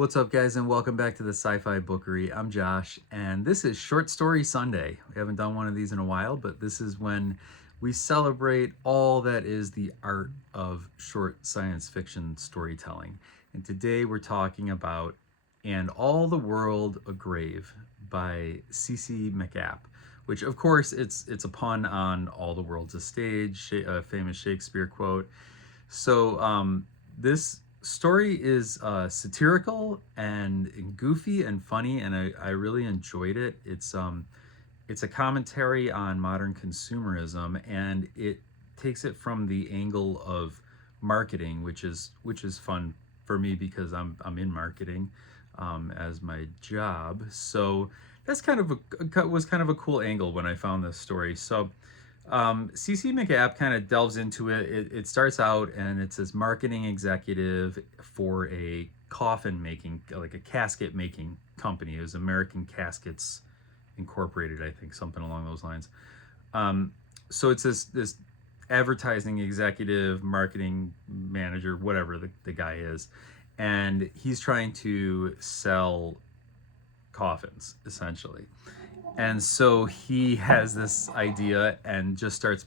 What's up, guys, and welcome back to the Sci Fi Bookery. I'm Josh, and this is Short Story Sunday. We haven't done one of these in a while, but this is when we celebrate all that is the art of short science fiction storytelling. And today we're talking about And All the World a Grave by CC MacApp, which, of course, it's a pun on All the World's a Stage, a famous Shakespeare quote. So this story is satirical and goofy and funny, and I really enjoyed it. It's a commentary on modern consumerism, and it takes it from the angle of marketing, which is fun for me because I'm in marketing as my job. So that's kind of was kind of a cool angle when I found this story. So CC MacApp kind of delves into it. It starts out and it says marketing executive for a coffin making, like a casket making company. It was American Caskets Incorporated, I think, something along those lines. So it's this advertising executive, marketing manager, whatever the guy is, and he's trying to sell coffins essentially. And so he has this idea and just starts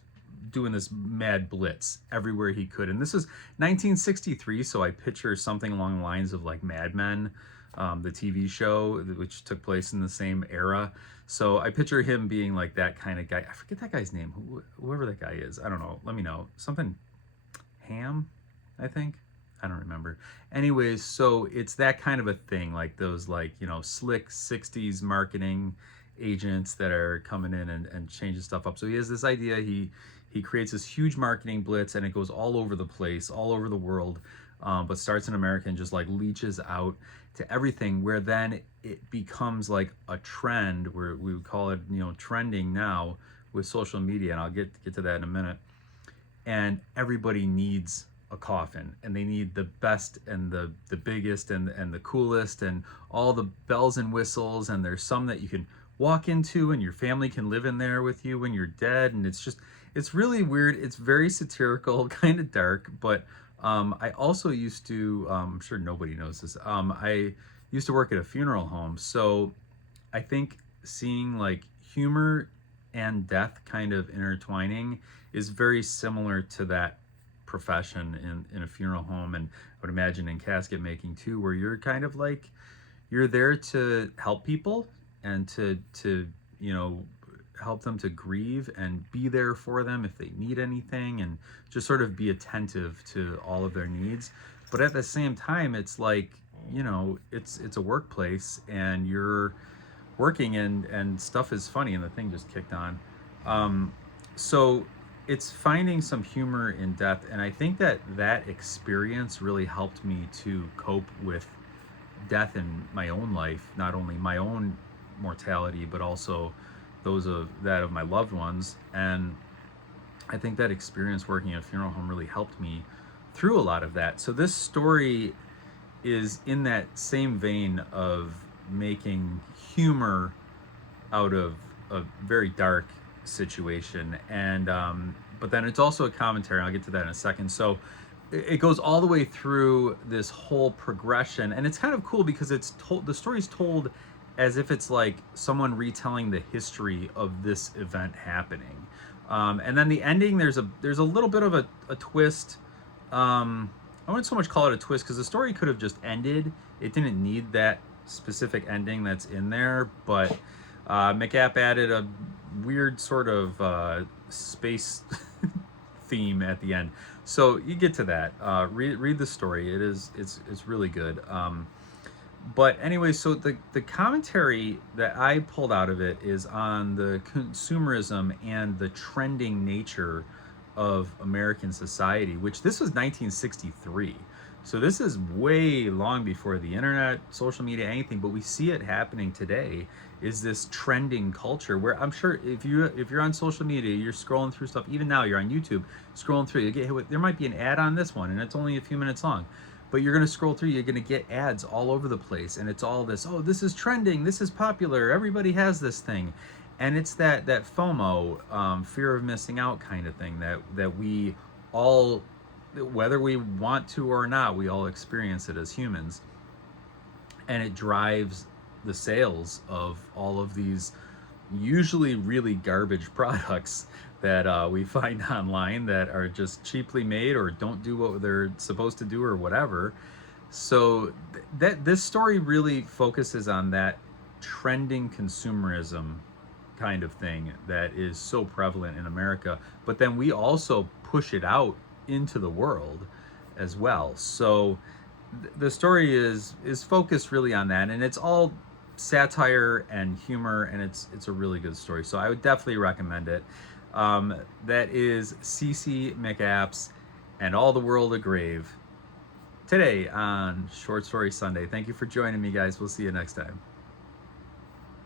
doing this mad blitz everywhere he could. And this is 1963, so I picture something along the lines of like Mad Men, the TV show, which took place in the same era. So I picture him being like that kind of guy. I forget that guy's name, whoever that guy is. I don't know. Let me know. Something Ham, I think. I don't remember. Anyways, so it's that kind of a thing, like those, like, slick 60s marketing agents that are coming in and changing stuff up. So he has this idea. He creates this huge marketing blitz, and it goes all over the place, all over the world, but starts in America and just like leeches out to everything, where then it becomes like a trend, where we would call it trending now with social media, and I'll get to that in a minute. And everybody needs a coffin, and they need the best and the biggest and the coolest and all the bells and whistles, and there's some that you can walk into and your family can live in there with you when you're dead. And it's really weird. It's very satirical, kind of dark, but I also used to, I'm sure nobody knows this, I used to work at a funeral home, so I think seeing like humor and death kind of intertwining is very similar to that profession in a funeral home, and I would imagine in casket making too, where you're kind of like, you're there to help people and to help them to grieve and be there for them if they need anything, and just sort of be attentive to all of their needs. But at the same time, it's like, it's a workplace, and you're working, and stuff is funny, and the thing just kicked on. So it's finding some humor in death, and I think that experience really helped me to cope with death in my own life, not only my own mortality, but also those of my loved ones. And I think that experience working at a funeral home really helped me through a lot of that. So this story is in that same vein of making humor out of a very dark situation, and but then it's also a commentary. I'll get to that in a second. So it goes all the way through this whole progression, and it's kind of cool because the story's told as if it's like someone retelling the history of this event happening, and then the ending, there's a little bit of a twist. I wouldn't so much call it a twist, because the story could have just ended. It didn't need that specific ending that's in there, but MacApp added a weird sort of space theme at the end. So you get to that. Read the story. It's really good. But anyway, so the commentary that I pulled out of it is on the consumerism and the trending nature of American society, which this was 1963. So this is way long before the internet, social media, anything, but we see it happening today, is this trending culture where I'm sure if you're on social media, you're scrolling through stuff, even now you're on YouTube, scrolling through, you get hit with, there might be an ad on this one and it's only a few minutes long, but you're going to scroll through, you're going to get ads all over the place, and it's all this, oh, this is trending, this is popular, everybody has this thing. And it's that FOMO, fear of missing out kind of thing that we all, whether we want to or not, we all experience it as humans. and it drives the sales of all of these usually really garbage products that we find online that are just cheaply made or don't do what they're supposed to do or whatever. So that this story really focuses on that trending consumerism kind of thing that is so prevalent in America, but then we also push it out into the world as well. So the story is focused really on that, and it's all satire and humor, and it's a really good story. So I would definitely recommend it. That is CC MacApp's And All the World a Grave today on Short Story Sunday. Thank you for joining me, guys. We'll see you next time.